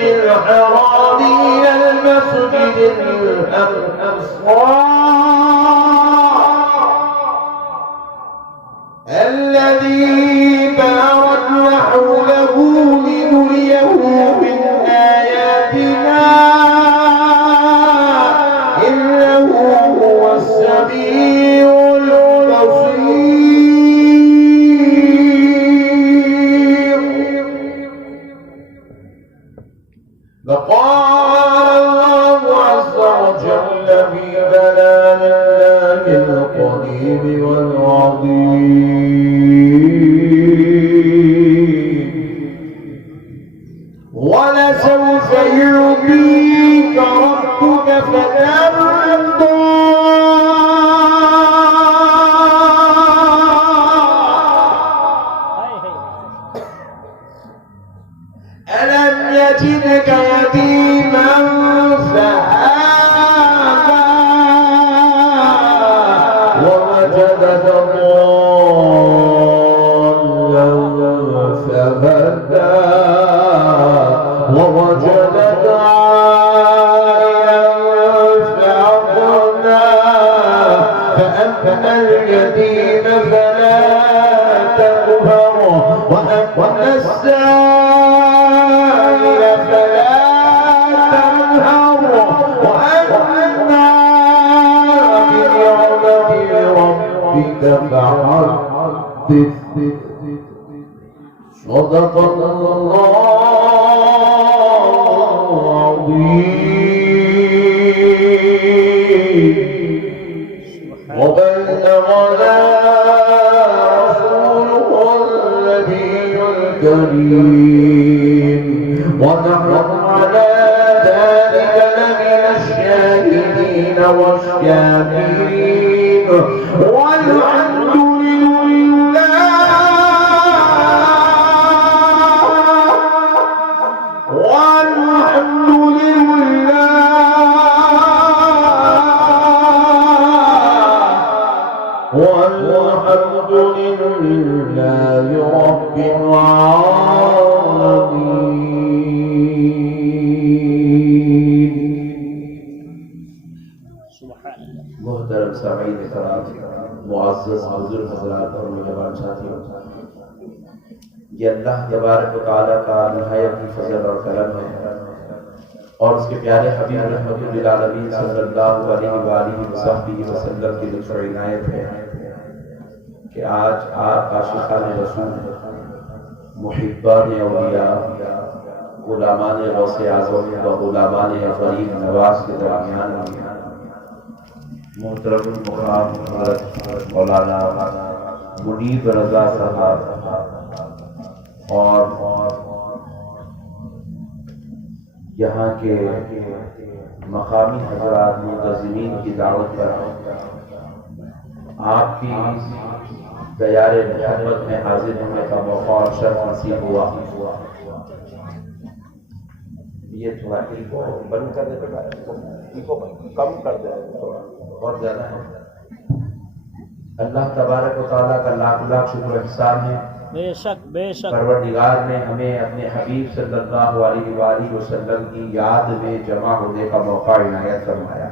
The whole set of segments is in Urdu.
الحرام إلى المسجد الأقصى الذي باركنا حوله لنريه من آياتنا إنه هو السميع البصير. وقال الله عز وجل في كلام الله القديم والعظيم ولسوف يعطيك ربك فترضى ألم يجدك يتيما فآوى ووجدك ضالا فهدى ووجدك عائلا فأغنى فأما اليتيم فلا تقهر وأما السائل فلا تنهر وأما بنعمة ربك فحدث. صدق الله العظيم وبلغنا رسوله النبي الكريم ونحن على ذلك لمن الشاهدين والشاكرين والحمد لله رب العالمين. محترم سامعین کرام، معزز حضور حضرات اور نوجوان ساتھیوں، یہ اللہ تبارک و تعالیٰ کا نہایت ہی فضل اور کرم ہے اور اس کے پیارے حبیب رحمت للعالمین صلی اللہ علیہ وآلہ وسلم کی لطف و عنایت ہے کہ آج آپ عاشقان رسول، محبان اولیاء، غلامان غوث اعظم و غلامان غریب نواز کے درمیان محترم المقام حضرت مولانا منیب رضا صاحب اور یہاں کے مقامی حضرات منتظمین کی دعوت پر آپ کی دیار محبت میں حاضر ہونے کا موقع اور شرف نصیب ہوا. یہ تھوڑا ایکو بند کر دے بیٹا، ایکو کم کر دے، تھوڑا بہت زیادہ ہے. اللہ تبارک و تعالیٰ کا لاکھ لاکھ شکر و احسان ہے. بے شک بے شک پروردگار نے ہمیں اپنے حبیب صلی اللہ علیہ وآلہ وسلم کی یاد میں جمع ہونے کا موقع عنایت فرمایا.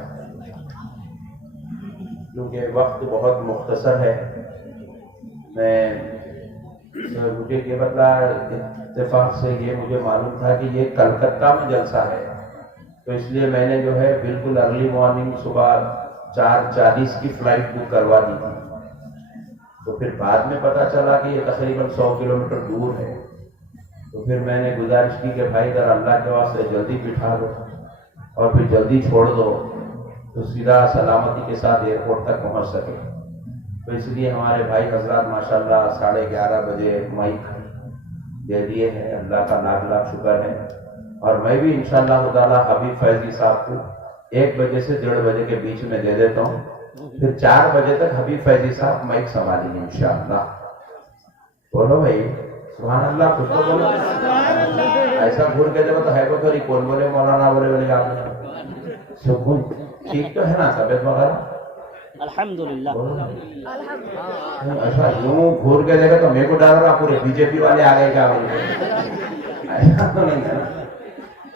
کیونکہ وقت بہت مختصر ہے، مجھے یہ بدلا اتفاق سے یہ مجھے معلوم تھا کہ یہ کلکتہ میں جلسہ ہے، تو اس لیے میں نے جو ہے بالکل اگلی مارننگ صبح 4:40 کی فلائٹ بک کروا دی تھی. تو پھر بعد میں پتہ چلا کہ یہ تقریباً 100 کلومیٹر دور ہے. تو پھر میں نے گزارش کی کہ بھائی ذرا اللہ کے واسطے جلدی بٹھا دو اور پھر جلدی چھوڑ دو تو سیدھا سلامتی کے ساتھ ایئرپورٹ تک پہنچ سکے. تو اس لیے ہمارے بھائی حضرات ماشاءاللہ 11:30 بجے مائک دے دیے ہیں. اللہ کا لاکھ لاکھ شکر ہے. اور میں بھی انشاءاللہ تعالیٰ حبیب فیضی صاحب کو 1 بجے سے 1:30 بجے کے بیچ میں دے دیتا ہوں، پھر 4 بجے تک حبیب فیضی صاحب مائک سنبھالیں گے انشاءاللہ. بولو بھائی سبحان اللہ، خود تو بولو. ایسا بھول کے دیکھو تو ہے کو تھوڑی کون بولے مولانا بولے بولے آپ نے سکون ٹھیک تو ہے نا طبیعت وغیرہ؟ الحمدللہ. ایسا یوں گھور کے دیکھا تو میرے کو ڈر رہا پورے بی جے پی والے آ گئے کیا بولے؟ ایسا تو نہیں ہے نا.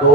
2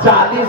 40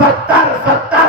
70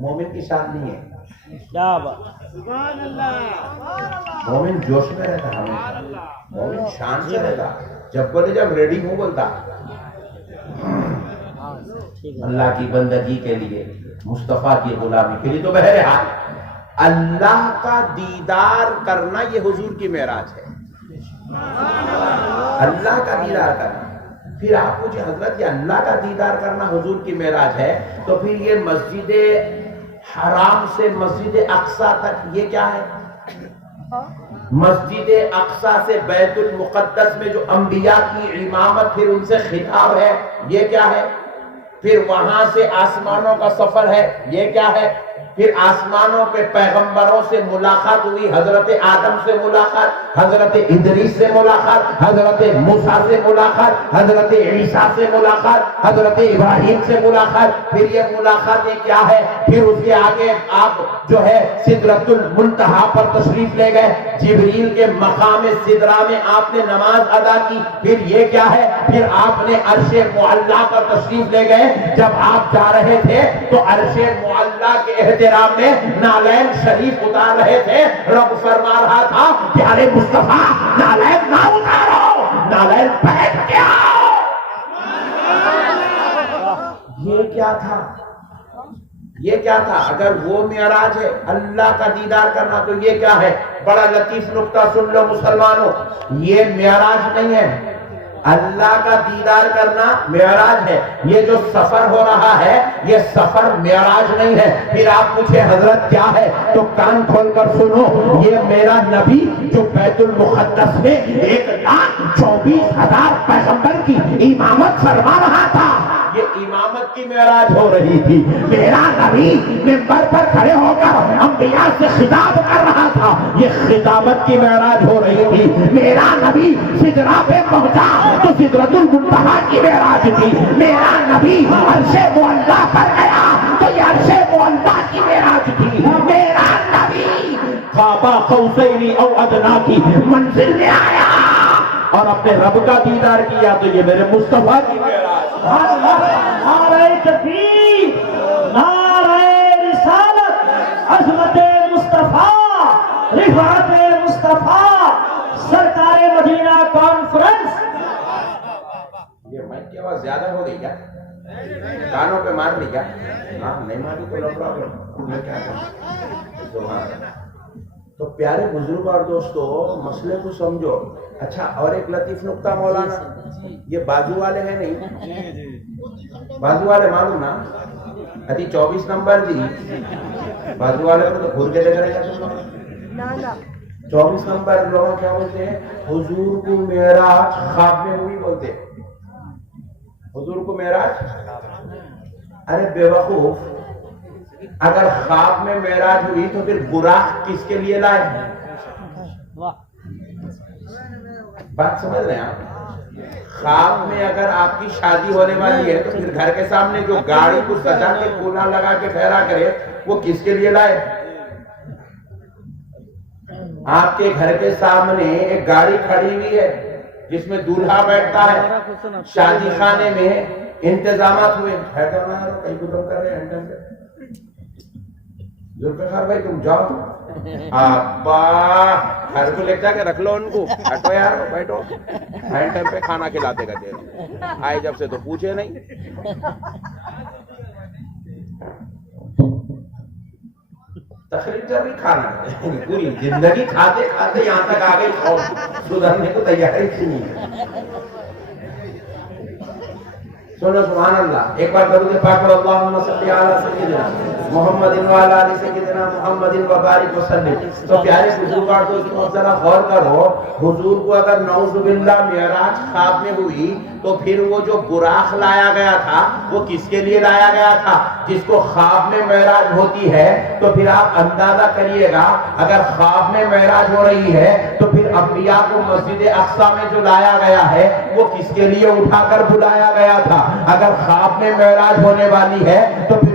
مومن کی شان نہیں ہے. کیا بات. مومن جوش میں رہتا ہے, مومن شان سے رہتا. جب بولے جب ریڈی ہوں بولتا اللہ کی بندگی کے لیے, مصطفیٰ کی غلامی کے لیے. تو بہرحال اللہ کا دیدار کرنا یہ حضور کی معراج ہے, اللہ کا دیدار کرنا. پھر آپ مجھے حضرت یہ اللہ کا دیدار کرنا حضور کی معراج ہے, تو پھر یہ مسجد حرام سے مسجد اقصی تک یہ کیا ہے؟ مسجد اقصی سے بیت المقدس میں جو انبیاء کی امامت پھر ان سے خطاب ہے, یہ کیا ہے؟ پھر وہاں سے آسمانوں کا سفر ہے, یہ کیا ہے؟ پھر آسمانوں پہ پیغمبروں سے ملاقات ہوئی, حضرت آدم سے ملاقات, حضرت ادریس سے ملاقات, حضرت موسیٰ سے ملاقات, حضرت عیسیٰ سے ملاقات, حضرت ابراہیم سے ملاقات. پھر یہ ملاقاتیں کیا ہے؟ پھر اس کے آگے آپ جو ہے سدرۃ المنتہا پر تشریف لے گئے, جبریل کے مقام سدرہ میں آپ نے نماز ادا کی. پھر یہ کیا ہے؟ پھر آپ نے عرش معلیٰ پر تشریف لے گئے. جب آپ جا رہے تھے تو عرش معلیٰ کے احترام میں نالین شریف اتار رہے تھے. رب فرما رہا تھا پیارے مصطفیٰ نالین نہ اتارو, نالین پہن کے آؤ. یہ کیا تھا؟ یہ کیا تھا؟ اگر وہ معراج ہے اللہ کا دیدار کرنا, تو یہ کیا ہے؟ بڑا لطیف نکتہ سن لو مسلمانوں, یہ معراج نہیں ہے. اللہ کا دیدار کرنا معراج ہے. یہ جو سفر ہو رہا ہے یہ سفر معراج نہیں ہے. پھر آپ پوچھے حضرت کیا ہے, تو کان کھول کر سنو. یہ میرا نبی جو بیت المقدس میں 1,24,000 پیغمبر کی امامت فرما رہا تھا, یہ امامت کی معراج ہو رہی تھی. میرا نبی منبر پر کھڑے ہو کر انبیاء سے خطاب کر رہا تھا, یہ خطابت کی معراج ہو رہی تھی. میرا نبی سدرہ پہ پہنچا تو سدرۃ المنتہا کی معراج تھی. میرا نبی عرش معلیٰ پر گیا تو یہ عرش معلیٰ کی معراج تھی. میرا نبی قاب قوسین او ادنیٰ کی منزل میں آیا اور اپنے رب کا دیدار کیا, تو یہ میرے مصطفیٰ کی معراج. نعرہ تکبیر, نعرہ رسالت, عظمت مصطفیٰ, رفعت مصطفیٰ, سرکار مدینہ کانفرنس. یہ مائک کی آواز زیادہ ہو گئی کیا؟ کانوں پہ مار لی کیا؟ ہاں نہیں ماری تو نو پرابلم. تو پیارے بزرگ اور دوستو مسئلے کو سمجھو. اچھا اور ایک لطیف نکتہ مولانا, یہ بازو والے ہیں نہیں, بازو والے معلوم نا, ابھی 24 نمبر دی بازو والے کو تو گھر کے لے کرے گا. 24 نمبر لوگ کیا بولتے ہیں؟ حضور کو معراج خواب میں ہوئی بولتے. حضور کو معراج, ارے بے وقوف, اگر خواب میں معراج ہوئی تو پھر براق کس کے لیے لائے؟ بات سمجھ رہے ہیں آپ؟ خواب میں اگر آپ کی شادی ہونے والی ہے تو پھر گھر کے سامنے جو گاڑی کو سجا کے پونا لگا کے ٹھہرا کرے وہ کس کے لیے لائے؟ آپ کے گھر کے سامنے ایک گاڑی کھڑی ہوئی ہے جس میں دولہا بیٹھتا ہے, شادی خانے میں انتظامات ہوئے, کہیں گزم کر رہے ہیں ذوالفقار بھائی تم جاؤ, ابا گھر کو لے جا کے رکھ لو ان کو, ہٹو یار بیٹھو, ہینڈ ٹائم پہ کھانا کھلاتے کا دے آئے جب سے تو پوچھے نہیں. تقریب جب بھی کھانا پوری زندگی کھاتے کھاتے یہاں تک آ گئی, اور سدھرنے کو تیاری تھی نہیں. سنو سبحان اللہ, ایک بار درود پاک پڑھو, اللہم صلی علی سیدنا محمد وعلی آل سیدنا محمد وبارک وسلم. تو پیارے بزرگوار دوستو ذرا غور کرو, حضور کو اگر نعوذ باللہ معراج خواب میں ہوئی تو پھر وہ جو براق لایا گیا تھا وہ کس کے لیے لایا گیا تھا؟ جس کو خواب میں معراج ہوتی ہے تو پھر آپ اندازہ کریے گا, اگر خواب میں معراج ہو رہی ہے تو پھر انبیاء کو مسجد اقصی میں جو لایا گیا ہے وہ کس کے لیے اٹھا کر بلایا گیا تھا؟ اگر خواب میں معراج ہونے والی ہے تو پھر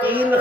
3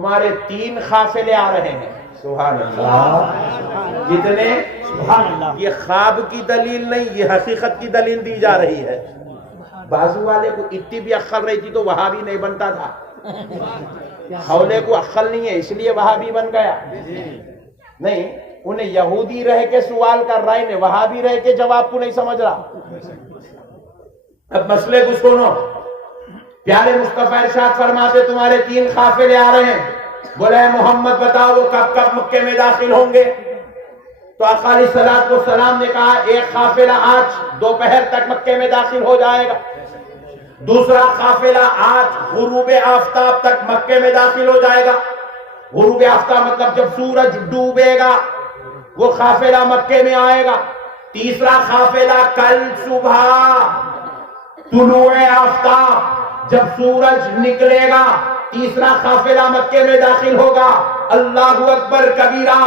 تمہارے 3 قافلے آ رہے ہیں. سبحان اللہ. کتنے؟ سبحان اللہ. یہ خواب کی دلیل نہیں، یہ حقیقت کی دلیل دی جا رہی ہے. بازو والے کو اتنی بھی عقل رہتی تو وہابی نہیں بنتا تھا. حولے کو عقل نہیں ہے اس لیے وہابی بن گیا. نہیں، انہیں یہودی رہ کے سوال کر رہا ہے، وہابی رہ کے جواب کو نہیں سمجھ رہا. اب مسئلے کو سنو. پیارے مصطفیٰ ارشاد فرماتے تمہارے 3 قافلے آ رہے ہیں. بولے محمد بتاؤ وہ کب کب مکے میں داخل ہوں گے؟ تو آقا علیہ الصلوۃ والسلام نے کہا ایک قافلہ آج دوپہر تک مکے میں داخل ہو جائے گا. دوسرا قافلہ آج غروب آفتاب تک مکے میں داخل ہو جائے گا. غروب آفتاب مطلب جب سورج ڈوبے گا وہ قافلہ مکے میں آئے گا. تیسرا قافلہ کل صبح طلوع آفتاب جب سورج نکلے گا تیسرا قافلہ مکے میں داخل ہوگا. اللہ اکبر کبیرہ.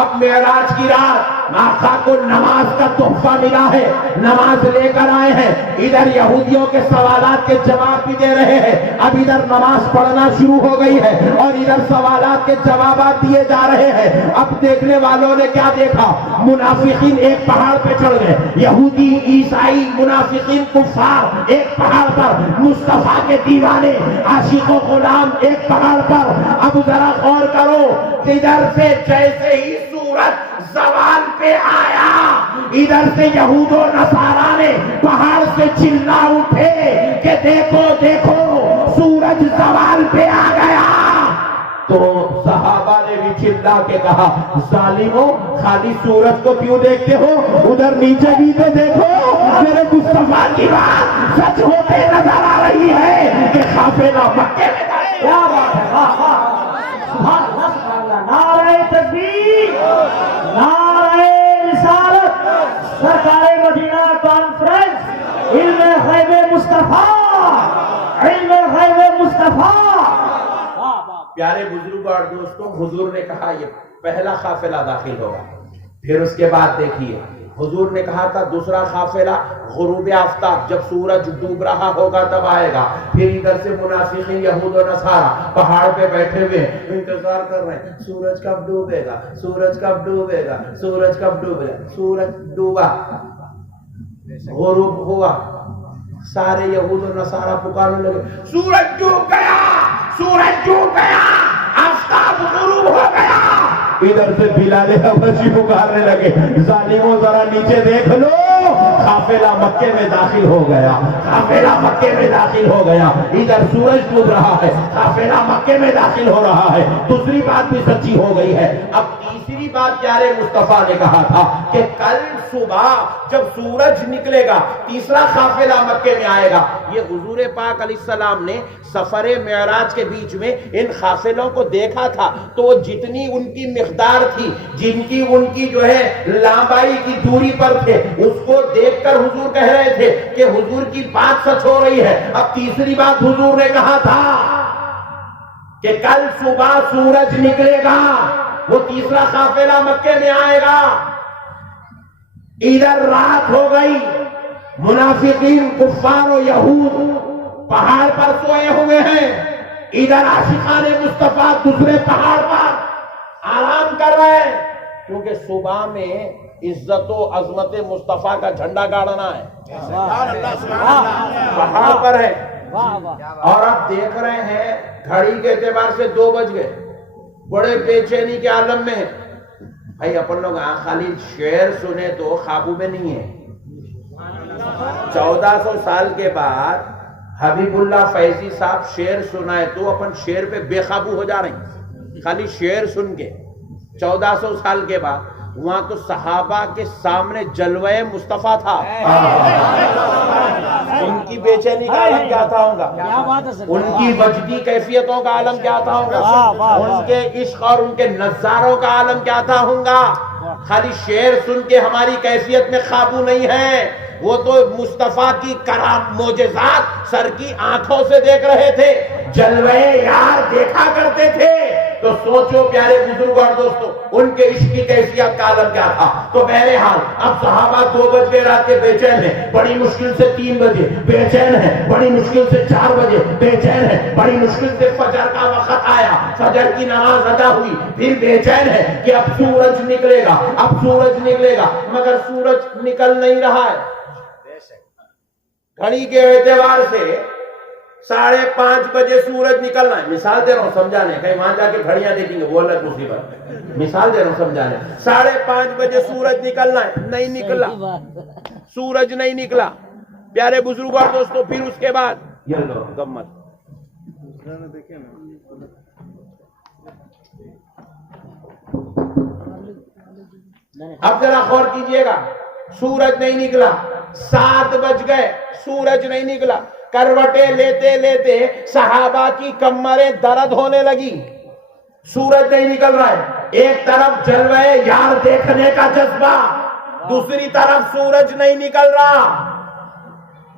اب معراج کی رات آقا کو نماز کا تحفہ ملا ہے، نماز لے کر آئے ہیں. ادھر یہودیوں کے سوالات کے جواب بھی دے رہے ہیں. اب ادھر نماز پڑھنا شروع ہو گئی ہے اور ادھر سوالات کے جوابات دیے جا رہے ہیں. اب دیکھنے والوں نے کیا دیکھا؟ منافقین ایک پہاڑ پہ چڑھ گئے. یہودی، عیسائی، منافقین، کفار ایک پہاڑ پر. مصطفیٰ کے دیوانے، عاشق و غلام ایک پہاڑ پر. اب ذرا غور کرو، ادھر سے جیسے ہی سورج زوال پہ آیا ادھر سے یہود و نصارا نے پہاڑ سے چلا اٹھے کہ دیکھو دیکھو سورج زوال پہ آ گیا. تو صحابہ نے بھی چلا کے کہا ظالموں خالی سورج کو کیوں دیکھتے ہو؟ ادھر نیچے بھی تو دیکھو. میرے مصطفیٰ کی بات سچ ہوتے نظر آ رہی ہے کہ قافلہ مکے میں داخل. کیا بات ہے! واہ واہ! سبحان اللہ سبحان اللہ. نعرہ تکبیر، نعرہ رسالت. سرکار مدینہ کانفرنس علم غیب مصطفیٰ، علم غیب مصطفیٰ. پیارے بزرگوں اور دوستوں، حضور نے کہا یہ پہلا قافلہ داخل ہوگا. پھر اس کے بعد دیکھیے حضور نے کہا تھا دوسرا قافلہ غروب آفتاب جب سورج ڈوب رہا ہوگا تب آئے گا. پھر ادھر سے منافقین، یہود و نصارا پہاڑ پہ بیٹھے ہوئے انتظار کر رہے ہیں سورج کب ڈوبے گا، سورج کب ڈوبے گا، سورج کب ڈوبے گا. سورج ڈوبا، غروب ہوا، سارے یہود و نصارا پکارنے لگے سورج ڈوب گیا، سورج ڈوب گیا، آفتاب غروب ہو گیا. ادھر سے بلال حبشی پکارنے لگے ظالموں ذرا نیچے دیکھ لو قافلہ مکے میں داخل ہو گیا، قافلہ مکے میں داخل ہو گیا. ادھر سورج ڈوب رہا ہے، قافلہ مکے میں داخل ہو رہا ہے. دوسری بات بھی سچی ہو گئی ہے. اب تیسری بات پیارے مصطفیٰ نے کہا تھا کہ کل صبح جب سورج نکلے گا تیسرا قافلہ مکے میں آئے گا. یہ حضور پاک علیہ السلام نے سفر معراج کے بیچ میں ان قافلوں کو دیکھا تھا تو وہ جتنی ان کی مقدار تھی، جن کی ان کی جو ہے لمبائی کی دوری پر تھے، اس کو دیکھ کر حضور کہہ رہے تھے کہ حضور کی بات سچ ہو رہی ہے. اب تیسری بات حضور نے کہا تھا کہ کل صبح سورج نکلے گا، وہ تیسرا قافلہ مکے میں آئے گا. ادھر رات ہو گئی، منافقین، کفار و یہود پہاڑ پر سوئے ہوئے ہیں. ادھر عاشقان مصطفیٰ دوسرے پہاڑ پر آرام کر رہے ہیں کیونکہ صبح میں عزت و عظمت مصطفیٰ کا جھنڈا گاڑنا ہے. پہاڑ پر ہے اور اب دیکھ رہے ہیں گھڑی کے اعتبار سے 2 بج گئے. بڑے بے چینی کے عالم میں بھائی اپن لوگ خالی شعر سنے تو قابو میں نہیں ہے. 1400 سال کے بعد حبیب اللہ فیضی صاحب شعر سنائے تو اپن شعر پہ بے قابو ہو جا رہے ہیں. خالی شعر سن کے 1400 سال کے بعد وہاں تو صحابہ کے سامنے جلوہ مصطفیٰ تھا. ان کی بے چینی کا عالم کیا تھا ہوگا، ان کی وجدی کیفیتوں کا عالم کیا تھا ہوگا، ان کے عشق اور ان کے نظاروں کا عالم کیا تھا ہوگا. خالی شعر سن کے ہماری کیفیت میں قابو نہیں ہے. وہ تو مصطفیٰ کی کرام معجزات سر کی آنکھوں سے دیکھ رہے تھے، جلوے یار دیکھا کرتے تھے. تو تو سوچو پیارے بزرگ اور دوستو ان کے عشق کی کیفیت کا عالم کیا تھا. تو بہرحال اب صحابہ 2 بج گئے رات کے بے چین ہیں, بڑی مشکل سے 3 بجے بے چین ہے, بڑی مشکل سے 4 بجے بے چین ہے, بڑی مشکل سے فجر کا وقت آیا, فجر کی نماز ادا ہوئی, پھر بے چین ہے کہ اب سورج نکلے گا, اب سورج نکلے گا, مگر سورج نکل نہیں رہا ہے. گھڑی کے اعتبار سے 5:30 بجے سورج نکلنا ہے. مثال دے رہا ہوں سمجھانے, کہیں وہاں جا کے گھڑیاں دیکھیں گے وہ الگ مصیبت. مثال دے رہا ہوں سمجھانے. 5:30 بجے سورج نکلنا ہے, نہیں نکلا, سورج نہیں نکلا پیارے بزرگ اور دوستوں. پھر اس کے بعد یہ لو گمت, اب ذرا غور کیجئے گا, سورج نہیں نکلا, 7 بج گئے, سورج نہیں نکلا. کروٹیں لیتے لیتے صحابہ کی کمریں درد ہونے لگی, سورج نہیں نکل رہا ہے. ایک طرف جلوہ یار دیکھنے کا جذبہ, دوسری طرف سورج نہیں نکل رہا.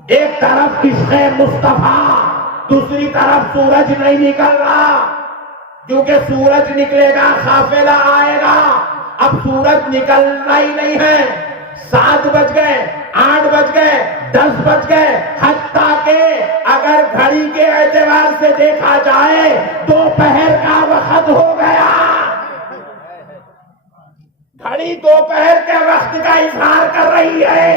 ایک طرف عشق مصطفیٰ, دوسری طرف سورج نہیں نکل رہا. کیونکہ سورج نکلے گا قافلہ آئے گا. اب سورج نکلنا ہی نہیں ہے. 7 بج گئے, 8 بج گئے, 10 بج گئے, حتیٰ کہ اگر گھڑی کے اعتبار سے دیکھا جائے دوپہر کا وقت ہو گیا. گھڑی دوپہر کے وقت کا اظہار کر رہی ہے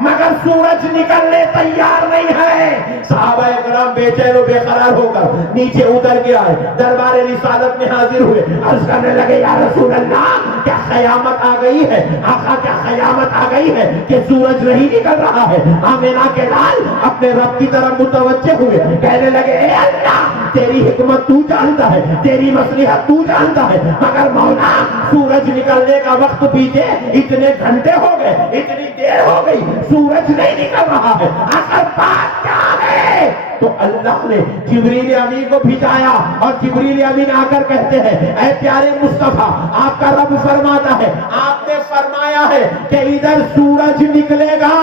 مگر سورج نکلنے تیار نہیں ہے. صحابہ کرام بے چین و بے قرار ہو کر نیچے اتر کے آئے, دربار رسالت میں حاضر ہوئے, عرض کرنے لگے یا رسول اللہ کیا قیامت آ گئی ہے؟ آقا کیا قیامت آ گئی ہے کہ سورج نہیں نکل رہا ہے؟ آمینہ کے لال اپنے رب کی طرف متوجہ ہوئے, کہنے لگے اے اللہ تیری حکمت تو جانتا ہے, تیری مصلحت تو جانتا ہے, مگر مولا سورج نکلنے کا وقت بیتے, اتنے گھنٹے ہو گئے, اتنی دیر ہو گئی, سورج نہیں نکل رہا ہے, آخر بات کیا ہے؟ تو اللہ نے جبریل امین کو بھیجایا اور جبریل امین آ کر کہتے ہیں اے پیارے مصطفیٰ آپ کا رب فرماتا ہے, آپ نے فرمایا ہے کہ ادھر سورج نکلے گا,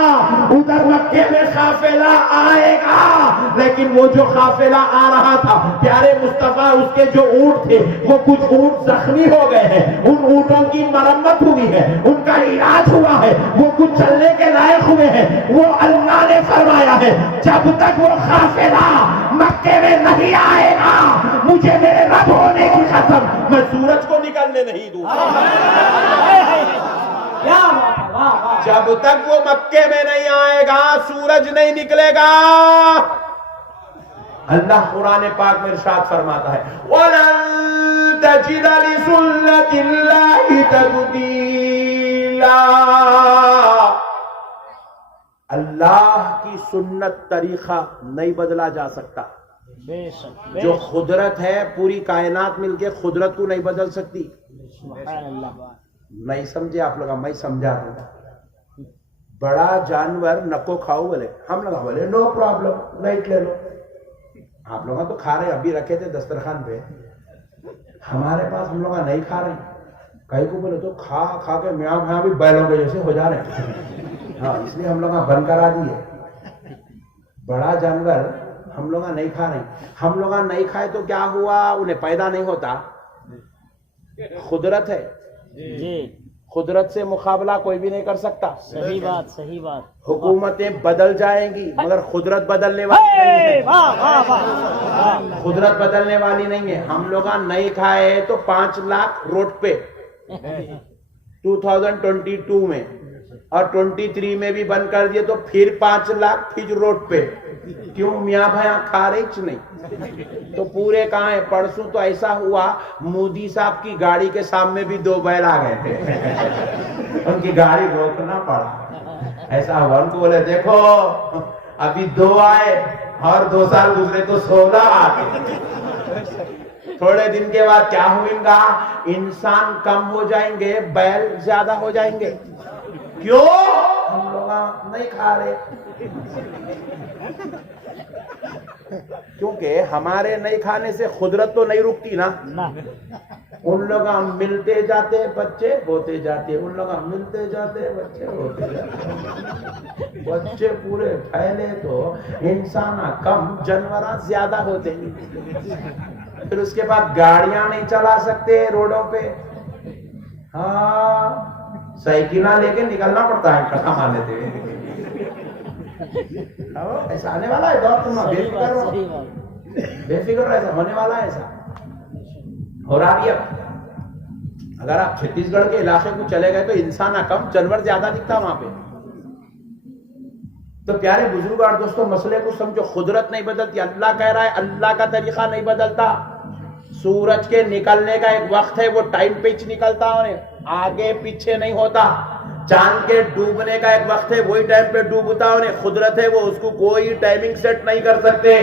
ادھر مکے میں قافلہ آئے گا. لیکن وہ جو قافلہ آ رہا تھا پیارے مصطفیٰ اس کے جو اونٹ تھے وہ کچھ اونٹ زخمی ہو گئے ہیں, ان اونٹوں کی مرمت ہوئی ہے, ان کا علاج ہوا ہے, وہ کچھ چلنے کے لائق ہوئے ہیں. وہ اللہ نے فرمایا ہے جب تک وہ قافلہ مکے میں نہیں آئے گا مجھے میرے رب ہونے کی قسم میں سورج کو نکلنے نہیں دوں گا. جب تک وہ مکے میں نہیں آئے گا سورج نہیں نکلے گا. اللہ قرآن پاک میں ارشاد فرماتا ہے وَلَن تَجِدَ لِسُنَّتِ اللَّهِ تَبْدِيلًا. اللہ کی سنت طریقہ نہیں بدلا جا سکتا. جو قدرت ہے پوری کائنات مل کے قدرت کو نہیں بدل سکتی. نہیں سمجھے آپ لوگ, میں سمجھا دوں. بڑا جانور نکو کھاؤ بولے, ہم لوگ بولے نو پرابلم لائٹ لے لو. آپ لوگ تو کھا رہے, ابھی رکھے تھے دسترخوان پہ, ہمارے پاس ہم لوگ نہیں کھا رہے. کئی کو بولے تو کھا کھا کے میاں میاں بھی بیلوں کے جیسے ہو جا رہے ہیں. ہاں اس لیے ہم لوگ بند کرا دیے. بڑا جانور ہم لوگ نہیں کھا رہے. ہم لوگ نہیں کھائے تو کیا ہوا, انہیں پیدا نہیں ہوتا. قدرت ہے, قدرت سے مقابلہ کوئی بھی نہیں کر سکتا. صحیح بات, صحیح بات. حکومتیں بدل جائیں گی مگر قدرت بدلنے والی نہیں ہے. قدرت بدلنے والی نہیں ہے. ہم لوگ نہیں کھائے تو 5 لاکھ روڈ پہ 2022 میں, اور 23 میں بھی بند کر دیے تو پھر 5 لاکھ پھر روڈ پہ. کیوں میاں بھائیاں کھا رہے چ نہیں تو پورے کہاں ہیں. پرسوں تو ایسا ہوا مودی صاحب کی گاڑی کے سامنے بھی 2 بیل آ گئے تھے, ان کی گاڑی روکنا پڑا. ایسا ہوا, ان کو بولے دیکھو ابھی 2 آئے اور 2 سال گزرے تو 16 آ گئے. تھوڑے دن کے بعد کیا ہوئیں گا, انسان کم ہو جائیں گے, بیل زیادہ ہو جائیں گے. کیوں؟ ہم لوگ نہیں کھا رہے. کیونکہ ہمارے نہیں کھانے سے قدرت تو نہیں رکتی نا. ان لوگ ملتے جاتے بچے ہوتے جاتے, ان لوگ ملتے جاتے بچے ہوتے جاتے. بچے پورے پھیلے تو انسان کم, جانور زیادہ ہوتے. پھر اس کے بعد گاڑیاں نہیں چلا سکتے روڈوں پہ، ہاں سائیکلاں لے کے نکلنا پڑتا ہے کٹا مار لیتے ہوئے۔ ایسا آنے والا ہے دور، تم بے فکر رہو، بے فکر رہو، ایسا ہونے والا ہے، ایسا ہو رہا بھی اب۔ اگر آپ چھتیس گڑھ کے علاقے کو چلے گئے تو انسان کم جانور زیادہ دکھتا وہاں پہ۔ تو پیارے بزرگ اور دوستوں، مسئلے کو سمجھو، قدرت نہیں بدلتی، اللہ کہہ رہا ہے اللہ کا طریقہ نہیں بدلتا۔ سورج کے نکلنے کا ایک وقت ہے، وہ ٹائم پہ نکلتا ہے، آگے پیچھے نہیں ہوتا۔ چاند کے ڈوبنے کا ایک وقت ہے، وہی ٹائم پہ ڈوبتا ہے، قدرت ہے، وہ اس کو کوئی ٹائمنگ سیٹ نہیں کر سکتے۔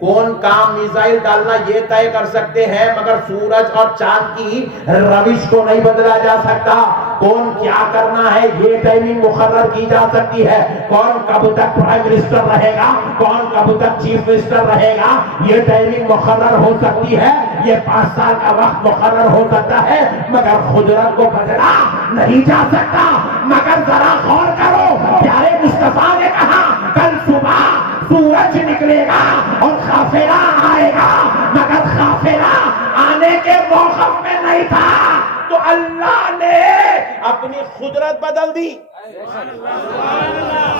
کون کام میزائل ڈالنا یہ طے کر سکتے ہیں، مگر سورج اور چاند کی روش کو نہیں بدلا جا سکتا۔ کون کیا کرنا ہے یہ ٹائمنگ مقرر کی جا سکتی ہے، کون کب تک پرائم منسٹر رہے گا، کون کب تک چیف منسٹر رہے گا، یہ ٹائمنگ مقرر ہو سکتی ہے، یہ 5 سال کا وقت مقرر ہو سکتا ہے، مگر قدرت کو بدلا نہیں جا سکتا۔ مگر ذرا غور کرو، پیارے مصطفیٰ نے کہا کل صبح سورج نکلے گا اور قافلہ آئے گا، مگر قافلہ آنے کے موقف میں نہیں تھا، تو اللہ نے اپنی قدرت بدل دی۔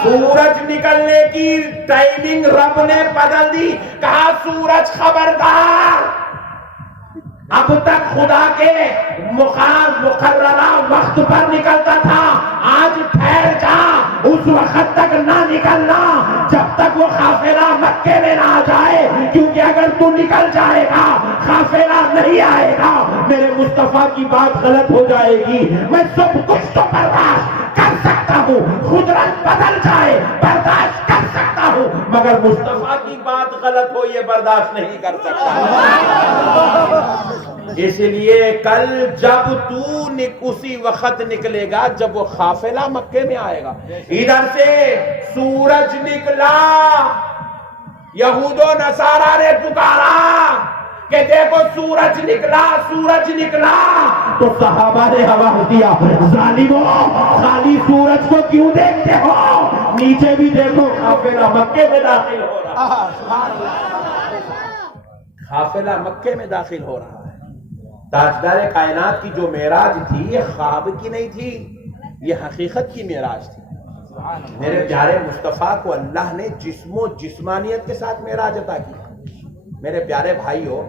سورج نکلنے کی ٹائمنگ رب نے بدل دی، کہا سورج خبردار، اب تک خدا کے مقررہ وقت پر نکلتا تھا، آج ٹھہر جا، اس وقت تک نہ نکلنا جب تک وہ قافلہ مکے میں نہ آ جائے، کیونکہ اگر تو نکل جائے گا قافلہ نہیں آئے گا، میرے مصطفیٰ کی بات غلط ہو جائے گی۔ میں سب کچھ تو برداشت کر سکتا ہوں، قدرت بدل جائے برداشت کر سکتا ہوں، مگر مصطفیٰ کی بات غلط ہو یہ برداشت نہیں کر سکتا۔ اس لیے کل جب تو اسی وقت نکلے گا جب وہ قافلہ مکے میں آئے گا۔ ادھر سے سورج نکلا، یہود و نصارہ نے پکارا کہ دیکھو سورج نکلا، سورج نکلا، تو صحابہ نے آواز دیا ظالموں، خالی سورج کو کیوں دیکھتے ہو، نیچے بھی دیکھو قافلہ مکے میں داخل ہو رہا ہے، قافلہ مکے میں داخل ہو رہا ہے۔ تاجدار کائنات کی جو معراج تھی یہ خواب کی نہیں تھی، یہ حقیقت کی معراج تھی۔ میرے پیارے مصطفیٰ کو اللہ نے جسم و جسمانیت کے ساتھ معراج عطا کی۔ میرے پیارے بھائیوں،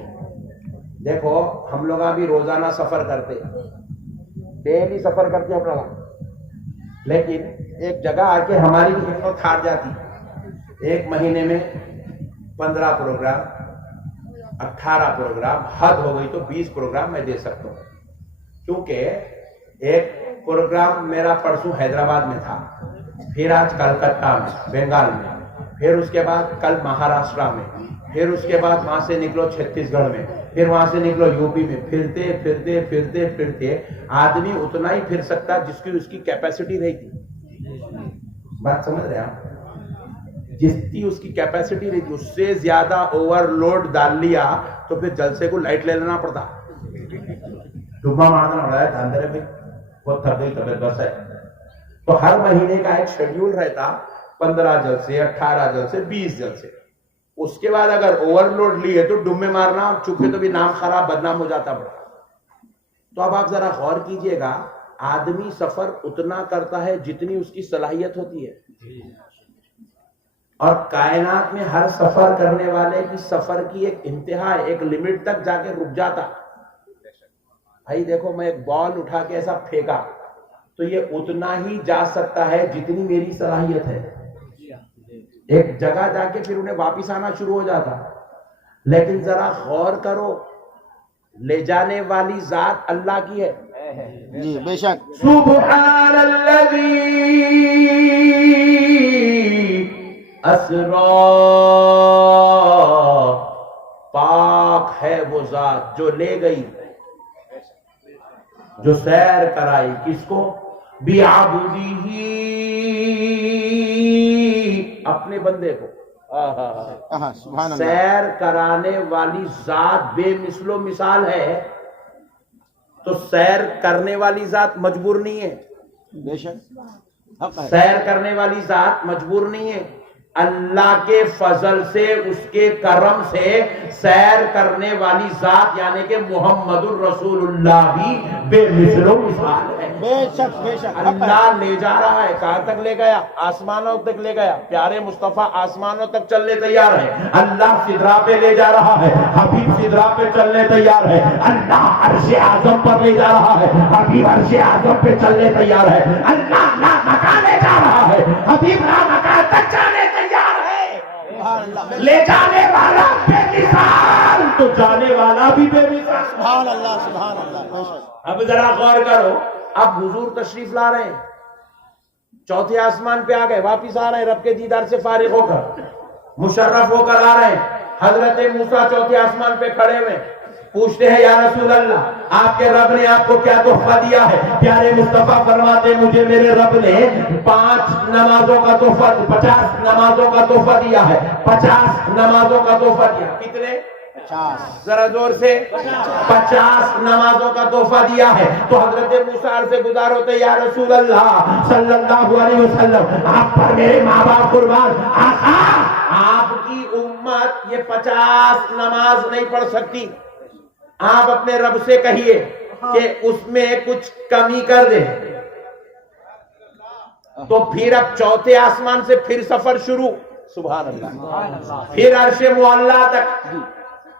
دیکھو ہم لوگ ابھی روزانہ سفر کرتے، ڈیلی سفر کرتے ہم لوگ، لیکن ایک جگہ آ کے ہماری ہمت ہار جاتی، ایک مہینے میں 15 پروگرام 18 پروگرام، حد ہو گئی تو 20 پروگرام میں دے سکتا ہوں، کیونکہ ایک پروگرام میرا پرسوں حیدرآباد میں تھا، پھر آج کلکتہ میں بنگال میں، پھر اس کے بعد کل مہاراشٹرا میں، پھر اس کے بعد وہاں سے نکلو چھتیس گڑھ میں، پھر وہاں سے نکلو یوپی میں، پھرتے پھرتے پھرتے پھرتے آدمی اتنا ہی پھر سکتا جس کی اس کی کیپیسٹی رہی تھی۔ بات سمجھ رہے ہیں؟ جس کی اس کی کیپیسٹی رہی تھی، اس سے زیادہ اوور لوڈ ڈال لیا تو پھر جلسے کو لائٹ لے لینا پڑتا، ڈبا مارنا پڑتا ہے، اندر میں بہت تھک گئی طبیعت بس ہے۔ تو ہر مہینے کا ایک شیڈیول رہتا، 15 جلسے 18 جلسے 20 جلسے، اس کے بعد اگر اوور لوڈ لیے تو ڈبے مارنا، چکے تو بھی نام خراب بدنام ہو جاتا پڑا۔ تو اب آپ ذرا غور کیجئے گا، آدمی سفر اتنا کرتا ہے جتنی اس کی صلاحیت ہوتی ہے، اور کائنات میں ہر سفر کرنے والے کی سفر کی ایک انتہا ہے، ایک لمٹ تک جا کے رک جاتا۔ بھائی دیکھو میں ایک بال اٹھا کے ایسا پھینکا تو یہ اتنا ہی جا سکتا ہے جتنی میری صلاحیت ہے، ایک جگہ جا کے پھر انہیں واپس آنا شروع ہو جاتا۔ لیکن ذرا غور کرو، لے جانے والی ذات اللہ کی ہے، جی بے شک۔ سبحان الذی اسرا، پاک ہے وہ ذات جو لے گئی، جو سیر کرائی، کس کو؟ بعبدہ، اپنے بندے کو۔ سبحان اللہ۔ سیر کرانے والی ذات بے مثل و مثال ہے، تو سیر کرنے والی ذات مجبور نہیں ہے، بے شک حق ہے۔ سیر کرنے والی ذات مجبور نہیں ہے، اللہ کے فضل سے اس کے کرم سے سیر کرنے والی ذات یعنی کہ محمد الرسول اللہ بھی بے مثل و مثال ہے. بے شک بے شک. اللہ لے جا رہا ہے. کہاں تک لے گیا؟ آسمانوں تک لے گیا. پیارے مصطفیٰ آسمانوں تک چلنے تیار ہے. اللہ سدرا پہ لے جا رہا ہے. حبیب سدرا پہ چلنے تیار ہے. اللہ عرش اعظم پر لے جا رہا ہے. حبیب عرش اعظم پہ چلنے تیار ہے. اللہ لا مکان لے جا رہا ہے. حبیب لا مکان تک جانے تیار ہے. سبحان اللہ. لے جانے والا بے مثال تو جانے والا بھی بے مثال. سبحان اللہ سبحان اللہ. بے شک. اب ذرا غور کرو. اب حضور تشریف لا رہے ہیں, چوتھے آسمان پہ آ گئے, واپس آ رہے ہیں رب کے دیدار سے فارغ ہو کر, مشرف ہو کر آ رہے ہیں. حضرت موسیٰ چوتھے آسمان پہ کھڑے ہوئے پوچھتے ہیں یا رسول اللہ آپ کے رب نے آپ کو کیا تحفہ دیا ہے؟ پیارے مصطفیٰ فرماتے مجھے میرے رب نے 5 نمازوں کا تحفہ 50 نمازوں کا تحفہ دیا ہے. 50 نمازوں کا تحفہ دیا. کتنے؟ 50. ذرا زور سے. 50 نمازوں کا تحفہ دیا ہے. تو حضرت موسیٰ سے گزار ہوتے یا رسول اللہ صلی اللہ علیہ وسلم آپ پر میرے ماں باپ قربان. آقا آپ کی امت یہ 50 نماز نہیں پڑھ سکتی. آپ اپنے رب سے کہیے کہ اس میں کچھ کمی کر دے. تو پھر اب چوتھے آسمان سے پھر سفر شروع. سبحان اللہ. پھر عرش معلیٰ تک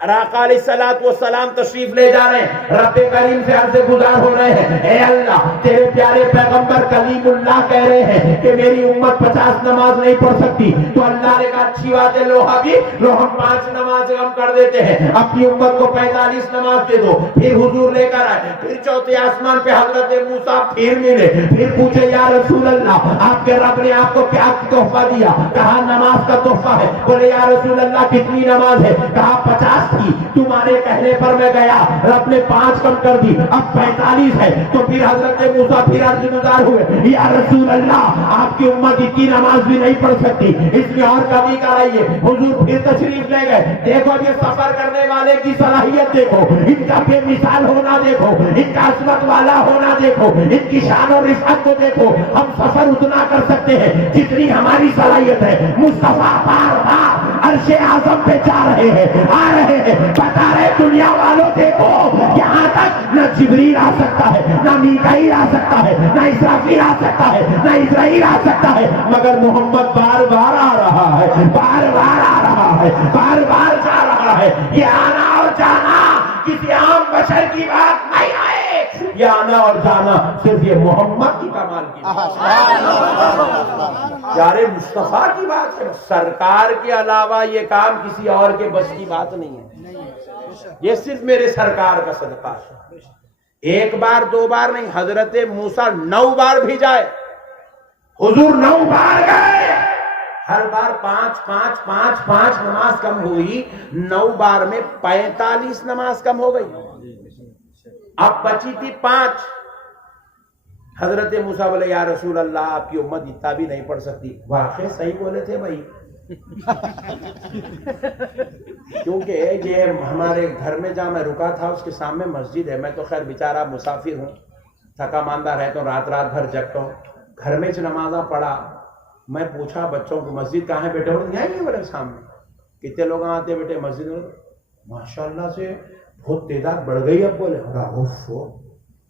آقا علیہ الصلوۃ والسلام تشریف لے جا رہے ہیں. رب کریم سے عرض گزار ہو رہے ہیں اے اللہ تیرے پیارے پیغمبر کلیم اللہ کہہ رہے ہیں کہ میری امت 50 نماز نہیں پڑھ سکتی. تو اللہ نے کہا اچھی بات ہے, لو حبیب لو ہم 5 نماز ہم کر دیتے ہیں, اپنی امت کو 45 نماز دے دو. پھر حضور لے کر آئے. پھر چوتھے آسمان پہ حضرت موسیٰ پھر ملے. پھر پوچھے یا رسول اللہ آپ کے رب نے آپ کو کیا تحفہ دیا؟ کہا نماز کا تحفہ ہے. بولے یا رسول اللہ کتنی نماز ہے؟ کہا 50 تھی. تمہارے کہنے پر میں گیا, رب نے 5 کم کر دی, اب 45 ہے. تو پھر حضرت موسیٰ پھر عرض گزار ہوئے یا رسول اللہ آپ کی امت اتنی نماز بھی نہیں پڑھ سکتی, اس میں اور کمی کرائیے. حضور پھر تشریف لے گئے. دیکھو یہ سفر کرنے والے کی صلاحیت دیکھو, ان کا بے مثال ہونا دیکھو, ان کا عظمت والا ہونا دیکھو, ان کی شان اور رفعت کو دیکھو. ہم سفر اتنا کر سکتے ہیں جتنی ہماری صلاحیت ہے. مصطفیٰ بار بار عرش اعظم پہ جا رہے ہیں, آ رہے ہیں, بتا رہے دنیا والوں دیکھو یہاں تک نہ جبریل آ سکتا ہے, نہ میکائیل آ سکتا ہے, نہ اسرافیل آ سکتا ہے, نہ اسرائیل آ سکتا ہے, مگر محمد بار بار آ رہا ہے, بار بار آ رہا ہے, بار بار جا رہا ہے. یہ آنا اور جانا کسی عام بشر کی بات نہیں ہے, یہ آنا اور جانا صرف یہ محمد کی کمال کی بات ہے, پیارے مصطفیٰ کی بات ہے. سرکار کے علاوہ یہ کام کسی اور کے بس کی بات نہیں ہے. یہ صرف میرے سرکار کا صدقہ ہے. 1 بار 2 بار نہیں, حضرت موسیٰ 9 بار بھی جائے, حضور 9 بار گئے. ہر بار 5 نماز کم ہوئی. 9 بار میں 45 نماز کم ہو گئی. اب بچی تھی 5. حضرت موسیٰ بولے یا رسول اللہ آپ کی امت اتنا بھی نہیں پڑھ سکتی. واقعی صحیح بولے تھے بھائی, کیونکہ یہ ہمارے گھر میں جہاں میں رکا تھا اس کے سامنے مسجد ہے. میں تو خیر بیچارہ مسافر ہوں, تھکا ماندہ رہتا ہوں, رات بھر جگتا ہوں. گھر میں نمازہ پڑھا. میں پوچھا بچوں کو مسجد کہاں ہے بیٹے؟ یہاں ہی بولے سامنے. کتنے لوگ آتے بیٹے مسجد میں؟ ماشاءاللہ سے بہت تعداد بڑھ گئی. اب بولے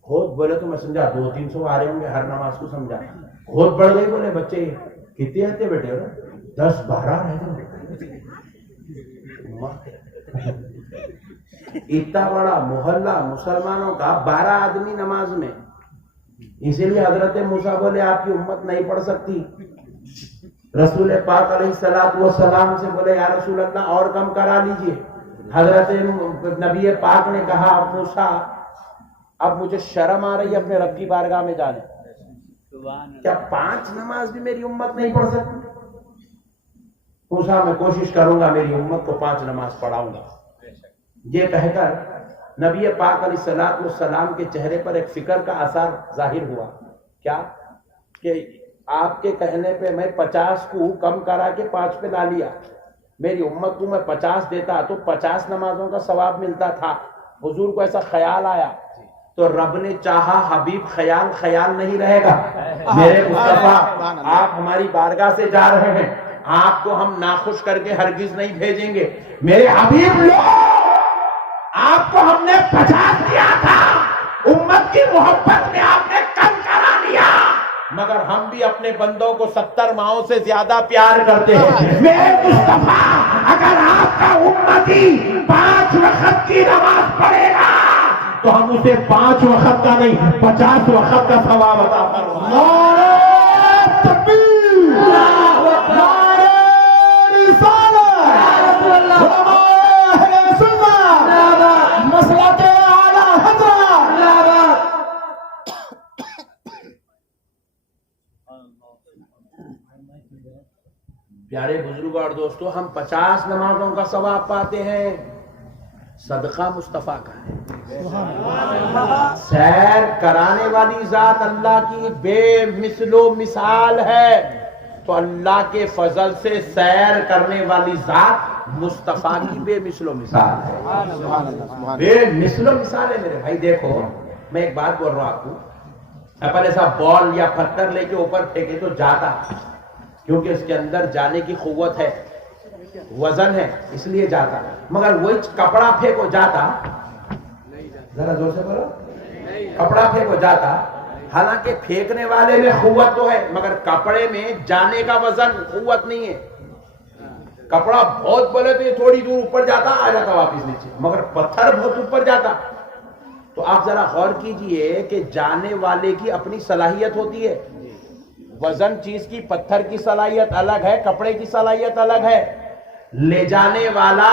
بہت بولے تو میں سمجھا 200-300 آ رہے ہوں گے ہر نماز کو, سمجھا بہت بڑھ گئی. بولے بچے کتنے آتے بیٹے؟ 10-12 رہتے. اتنا بڑا محلہ مسلمانوں کا 12 آدمی نماز میں. اسی لیے حضرت موسیٰ بولے آپ کی امت نہیں پڑھ سکتی. رسول پاک علیہ الصلوۃ والسلام سے بولے یا رسول اللہ اور کم کرا لیجئے. حضرت نبی پاک نے کہا موسیٰ اب مجھے شرم آ رہی ہے اپنے رب کی بارگاہ میں جانے, کیا 5 نماز بھی میری امت نہیں پڑھ سکتی؟ موسیٰ میں کوشش کروں گا میری امت کو 5 نماز پڑھاؤں گا. یہ کہہ کر نبی پاک علیہ الصلوۃ والسلام کے چہرے پر ایک فکر کا اثر ظاہر ہوا. کیا کہ آپ کے کہنے پہ میں 50 کو کم کرا کے 5 پہ لا لیا. میری امت کو میں 50 دیتا تو 50 نمازوں کا ثواب ملتا تھا. حضور کو ایسا خیال آیا تو رب نے چاہا حبیب خیال نہیں رہے گا. میرے مصطفیٰ آپ ہماری بارگاہ سے جا رہے ہیں, آپ کو ہم ناخوش کر کے ہرگز نہیں بھیجیں گے میرے حبیب لوگ، آپ کو ہم نے 50 دیا تھا، امت کی محبت میں آپ نے کم کرا دیا، مگر ہم بھی اپنے بندوں کو 70 ماہوں سے زیادہ پیار کرتے ہیں میرے مصطفیٰ۔ اگر آپ کا امتی 5 وقت کی نماز پڑھے گا تو ہم اسے 5 وقت کا نہیں 50 وقت کا ثواب عطا فرمائیں۔ نعرہ تکبیر، نعرہ رسالت، علماء اہل سنت، مسلک اعلی حضرت۔ پیارے بزرگوں اور دوستو، ہم 50 نمازوں کا ثواب پاتے ہیں، صدقہ مصطفیٰ کا ہے۔ سیر کرانے والی ذات اللہ کی بے مثل و مثال ہے، تو اللہ کے فضل سے سیر کرنے والی ذات مصطفیٰ کی بے مثل و مثال ہے، بے مثل و مثال ہے میرے بھائی۔ دیکھو میں ایک بات بول رہا ہوں آپ کو، اپن ایسا بال یا پتھر لے کے اوپر پھینکے تو جاتا، کیونکہ اس کے اندر جانے کی قوت ہے، وزن ہے، اس لیے جاتا، مگر وہی کپڑا پھینکو جاتا، ذرا زور سے بولو، کپڑا پھینکو جاتا، حالانکہ پھینکنے والے میں قوت تو ہے مگر کپڑے میں جانے کا وزن قوت نہیں ہے۔ کپڑا بہت بولے تو یہ تھوڑی دور اوپر جاتا، آ جاتا واپس نیچے، مگر پتھر بہت اوپر جاتا۔ تو آپ ذرا غور کیجئے کہ جانے والے کی اپنی صلاحیت ہوتی ہے، وزن چیز کی، پتھر کی صلاحیت الگ ہے، کپڑے کی صلاحیت الگ ہے۔ لے جانے والا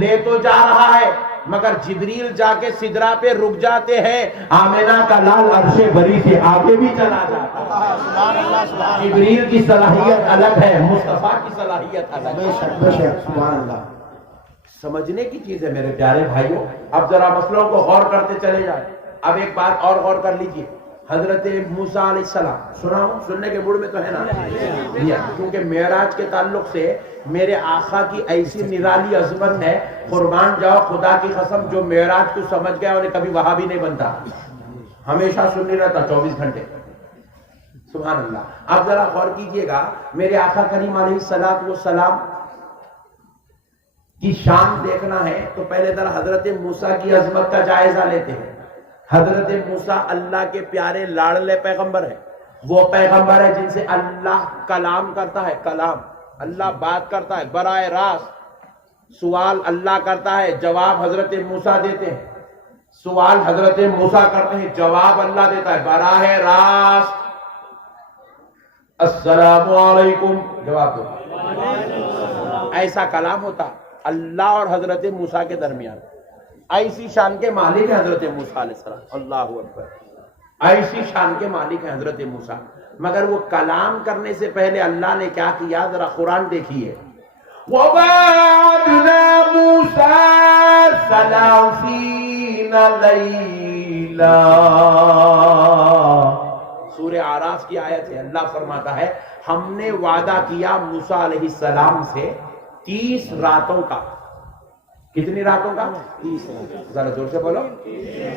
لے تو جا رہا ہے مگر جبریل جا کے سدرا پہ رک جاتے ہیں، آمنہ کا لال عرش بری سے آگے بھی چلا جاتا ہے۔ جبریل کی صلاحیت الگ ہے، مصطفیٰ کی صلاحیت الگ ہے۔ سبحان اللہ۔ سمجھنے کی چیز ہے میرے پیارے بھائیوں۔ اب ذرا مسئلوں کو غور کرتے چلے جائیں۔ اب ایک بات اور غور کر لیجئے، حضرت موسیٰ علیہ السلام، سنا ہوں، سننے کے موڈ میں تو ہے نا، کیونکہ معراج کے تعلق سے میرے آقا کی ایسی نرالی عظمت ہے، قربان جاؤ خدا کی قسم، جو معراج کو سمجھ گیا انہیں کبھی وہاں بھی نہیں بنتا، ہمیشہ سننی رہتا 24 گھنٹے، سبحان اللہ۔ اب ذرا غور کیجئے گا، میرے آقا کریم علیہ السلام کی شان دیکھنا ہے تو پہلے ذرا حضرت موسیٰ کی عظمت کا جائزہ لیتے ہیں۔ حضرت موسیٰ اللہ کے پیارے لاڈلے پیغمبر ہے، وہ پیغمبر ہے جن سے اللہ کلام کرتا ہے، کلام، اللہ بات کرتا ہے براہ راست، سوال اللہ کرتا ہے، جواب حضرت موسیٰ دیتے ہیں، سوال حضرت موسیٰ کرتے ہیں، جواب اللہ دیتا ہے براہ راست، السلام علیکم، جواب دو، ایسا کلام ہوتا اللہ اور حضرت موسیٰ کے درمیان۔ ایسی شان کے مالک ہیں حضرت موسیٰ علیہ السلام، اللہ اکبر، ایسی شان کے مالک ہیں حضرت موسیٰ، مگر وہ کلام کرنے سے پہلے اللہ نے کیا کیا، ذرا قرآن دیکھیے، وَوَعَدْنَا مُوسَىٰ 30 لَيْلًا، سورہ اعراف کی آیت ہے، اللہ فرماتا ہے ہم نے وعدہ کیا موسیٰ علیہ السلام سے 30 راتوں کا، کتنی راتوں کا؟ 30 راتوں، ذرا زور سے بولو،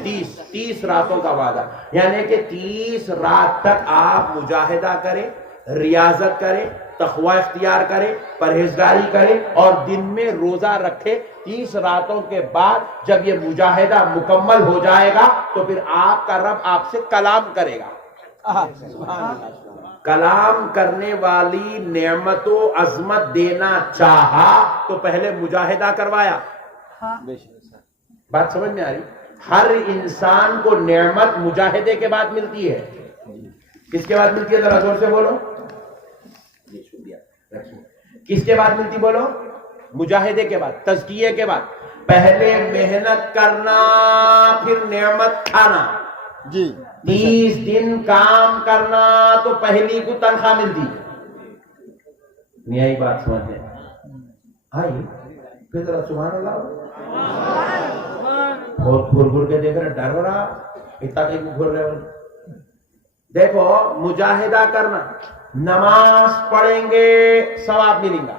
30 راتوں کا وعدہ، یعنی کہ 30 رات تک آپ مجاہدہ کریں، ریاضت کریں، تقوی اختیار کریں، پرہیزگاری کریں اور دن میں روزہ رکھیں۔ 30 راتوں کے بعد جب یہ مجاہدہ مکمل ہو جائے گا تو پھر آپ کا رب آپ سے کلام کرے گا۔ کلام کرنے والی نعمت و عظمت دینا چاہا تو پہلے مجاہدہ کروایا۔ بات سمجھ میں آ رہی؟ ہر انسان کو نعمت مجاہدے کے بعد ملتی ہے، کس کے بعد ملتی ہے؟ ذرا زور سے بولو، کس کے بعد ملتی بولو؟ مجاہدے کے بعد، تزکیے کے بعد، پہلے محنت کرنا پھر نعمت کھانا۔ جی 30 دن کام کرنا تو پہلی کو تنخواہ ملتی ہے، نہیں آئی بات سمجھ میں آئی؟ پھر ذرا سبحان اللہ بہت گھر گھر کے دیکھ رہے، ڈر ہو رہا اتنا کہیں گھر رہے ہو۔ دیکھو مجاہدہ کرنا، نماز پڑھیں گے ثواب ملے گا،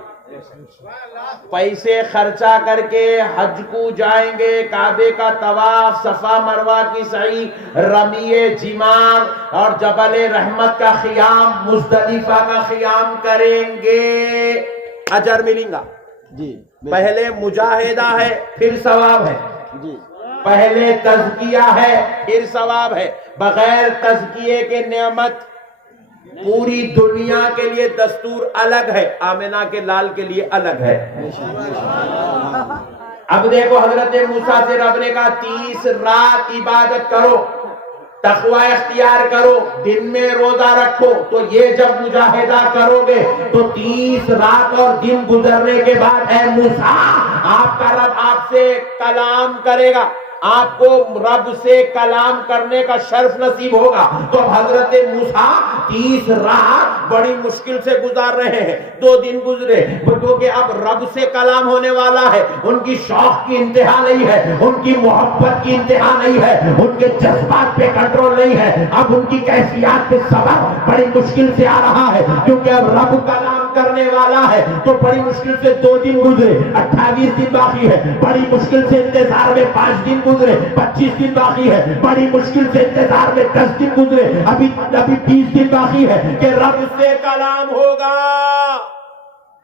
پیسے خرچہ کر کے حج کو جائیں گے، کعبے کا طواف، صفا مروہ کی سعی، رمی جمار اور جبل رحمت کا خیام، مزدلفہ کا خیام کریں گے، اجر ملیں گا۔ جی پہلے مجاہدہ ہے پھر ثواب ہے، جی پہلے تزکیہ ہے پھر ثواب ہے۔ بغیر تزکیے کے نعمت پوری دنیا کے لیے دستور الگ ہے، آمنہ کے لال کے لیے الگ ہے۔ اب دیکھو حضرت موسیٰ سے رب نے کہا 30 رات عبادت کرو، تقوی اختیار کرو، دن میں روزہ رکھو۔ تو یہ جب مجاہدہ کرو گے تو 30 رات اور دن گزرنے کے بعد اے موسیٰ آپ کا رب آپ سے کلام کرے گا، آپ کو رب سے کلام کرنے کا شرف نصیب ہوگا۔ تو حضرت موسیٰ 30 رات بڑی مشکل سے گزار رہے ہیں، 2 دن گزرے کیونکہ اب رب سے کلام ہونے والا ہے۔ ان کی شوق کی انتہا نہیں ہے، ان کی محبت کی انتہا نہیں ہے، ان کے جذبات پہ کنٹرول نہیں ہے۔ اب ان کی کیفیات پہ صبر بڑی مشکل سے آ رہا ہے کیونکہ اب رب کلام کرنے والا ہے۔ تو بڑی مشکل سے 2 دن گزرے، 28 دن باقی ہے۔ بڑی مشکل سے انتظار میں 5 دن گزرے، 25 دن باقی ہے۔ بڑی مشکل سے انتظار میں 10 دن گزرے، ابھی 20 دن باقی ہے کہ رب سے کلام ہوگا۔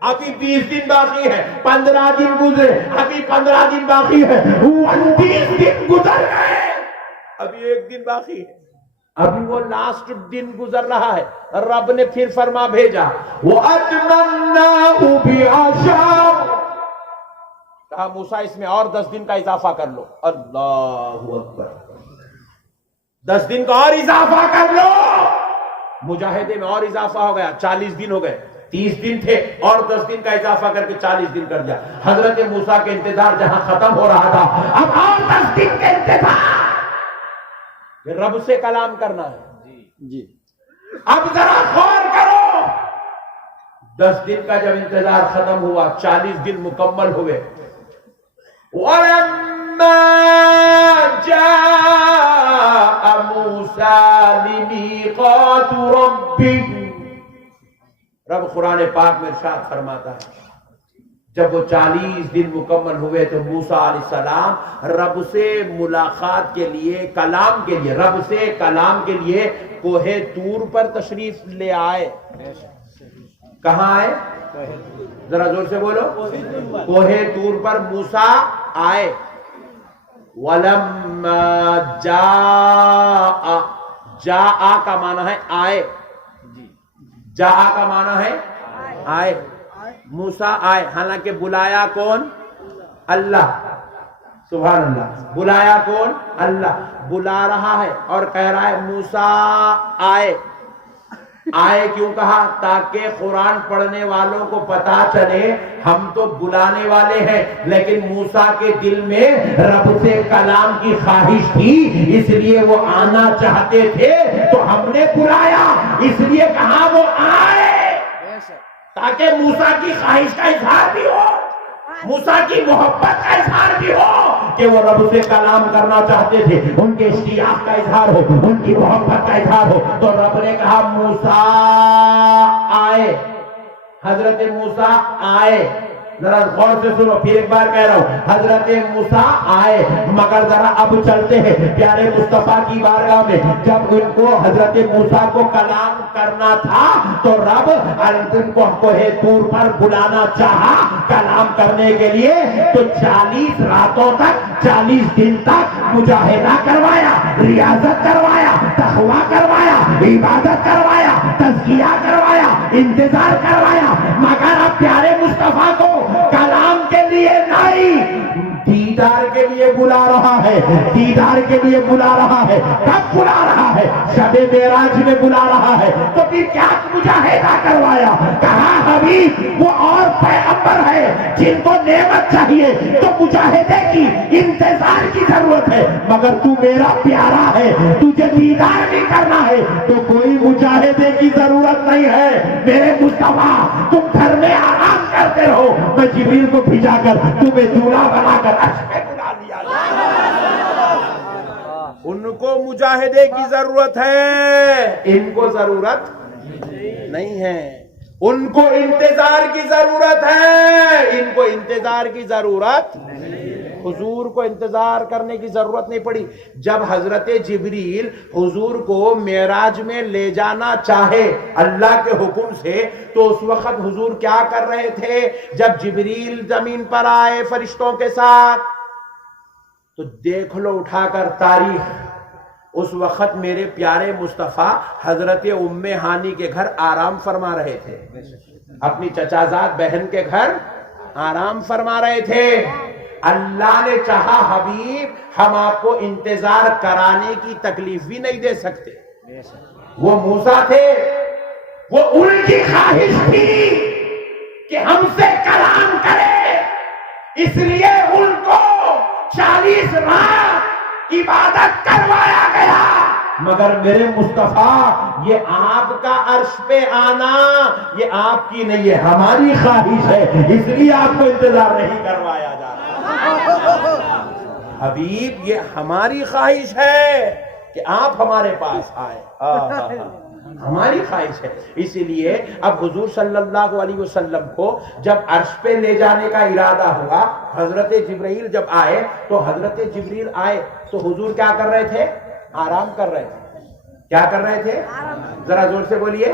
ابھی 20 دن باقی ہے، 15 دن گزرے، ابھی 15 دن باقی ہے، 29 دن گزر گئے، ابھی 1 دن باقی ہے۔ ابھی وہ لاسٹ دن گزر رہا ہے، رب نے پھر فرما بھیجا وَأَتْمَمْنَاهُ بِعَشَرٍ، کہا موسیٰ اس میں اور 10 دن کا اضافہ کر لو۔ اللہ اکبر، 10 دن کا اور اضافہ کر لو۔ مجاہدے میں اور اضافہ ہو گیا، 40 دن ہو گئے، 30 دن تھے اور 10 دن کا اضافہ کر کے 40 دن کر دیا۔ حضرت موسیٰ کے انتظار جہاں ختم ہو رہا تھا، اب اور 10 دن کے انتظار، رب سے کلام کرنا ہے۔ جی اب ذرا غور کرو، 10 دن کا جب انتظار ختم ہوا، 40 دن مکمل ہوئے۔ وَلَمَّا جَاءَ مُوسَىٰ لِمِيقَاتِ رَبِّهِ، رب قرآن پاک میں ارشاد فرماتا ہے جب وہ 40 دن مکمل ہوئے تو موسیٰ علیہ السلام رب سے ملاقات کے لیے، کلام کے لیے، رب سے کلام کے لیے کوہ طور پر تشریف لے آئے۔ کہاں آئے؟ ذرا زور سے بولو، کوہ طور پر موسیٰ آئے۔ وَلَمَّا جَاءَ، جَاءَ کا معنی ہے آئے، جَاءَ کا معنی ہے آئے، موسیٰ آئے، حالانکہ بلایا کون؟ اللہ، سبحان اللہ، بلایا کون؟ اللہ، بلا رہا ہے اور کہہ رہا ہے موسیٰ آئے۔ آئے کیوں کہا؟ تاکہ قرآن پڑھنے والوں کو پتا چلے ہم تو بلانے والے ہیں، لیکن موسیٰ کے دل میں رب سے کلام کی خواہش تھی، اس لیے وہ آنا چاہتے تھے تو ہم نے بلایا، اس لیے کہا وہ آئے تاکہ موسیٰ کی خواہش کا اظہار بھی ہو، موسیٰ کی محبت کا اظہار بھی ہو کہ وہ رب سے کلام کرنا چاہتے تھے، ان کے اشتیاق کا اظہار ہو، ان کی محبت کا اظہار ہو۔ تو رب نے کہا موسیٰ آئے، حضرت موسیٰ آئے۔ ذرا غور سے سنو، پھر ایک بار کہہ رہا ہوں، حضرت موسیٰ آئے، مگر ذرا اب چلتے ہیں پیارے مصطفیٰ کی بارگاہ میں۔ جب ان کو حضرت موسیٰ کو کلام کرنا تھا تو رب ان کو کوہ طور پر بلانا چاہا کلام کرنے کے لیے، تو 40 راتوں تک، 40 دن تک مجاہدہ کروایا، ریاضت کروایا، تقویٰ کروایا، عبادت کروایا، تزکیہ کروایا، انتظار کروایا، مگر اب پیارے مصطفیٰ کو کلام کے لیے نہیں، دیدار کے لیے بلا رہا ہے، دیدار کے لیے بلا رہا ہے۔ کب بلا رہا ہے؟ شب معراج میں بلا رہا ہے۔ تو پھر کیا مجاہدہ کروایا؟ کہا حبیب وہ اور پیغمبر ہے جن کو نعمت چاہیے تو مجاہدے کی، انتظار کی ضرورت ہے، مگر تو میرا پیارا ہے، تجھے دیدار نہیں کرنا ہے تو کوئی مجاہدے کی ضرورت نہیں ہے۔ میرے مصطفیٰ تم گھر میں آرام کرتے رہو، میں جبریل کو بھیجا کر تمہیں دولہا بنا کر عرش پہ بلا لیا۔ ان کو مجاہدے کی ضرورت ہے، ان کو ضرورت نہیں ہے۔ ان کو انتظار کی ضرورت ہے، ان کو انتظار کی ضرورت حضور کو انتظار کرنے کی ضرورت نہیں پڑی۔ جب حضرت جبریل حضور کو معراج میں لے جانا چاہے اللہ کے حکم سے، تو اس وقت حضور کیا کر رہے تھے؟ جب جبریل زمین پر آئے فرشتوں کے ساتھ، تو دیکھ لو اٹھا کر تاریخ، اس وقت میرے پیارے مصطفیٰ حضرت ام ہانی کے گھر آرام فرما رہے تھے، اپنی چچازاد بہن کے گھر آرام فرما رہے تھے۔ اللہ نے چاہا حبیب ہم آپ کو انتظار کرانے کی تکلیف بھی نہیں دے سکتے۔ وہ موسیٰ تھے، وہ ان کی خواہش تھی کہ ہم سے کلام کرے، اس لیے ان کو 40 رات عبادت کروایا گیا۔ مگر میرے مصطفیٰ یہ آپ کا عرش پہ آنا یہ آپ کی نہیں ہے، ہماری خواہش ہے، اس لیے آپ کو انتظار نہیں کروایا جا رہا۔ حبیب یہ ہماری خواہش ہے کہ آپ ہمارے پاس آئے، ہماری خواہش ہے۔ اسی لیے اب حضور صلی اللہ علیہ وسلم کو جب عرش پہ لے جانے کا ارادہ ہوا، حضرت جبرائیل جب آئے تو حضرت جبریل آئے تو حضور کیا کر رہے تھے؟ آرام کر رہے تھے۔ کیا کر رہے تھے؟ ذرا زور سے بولیے۔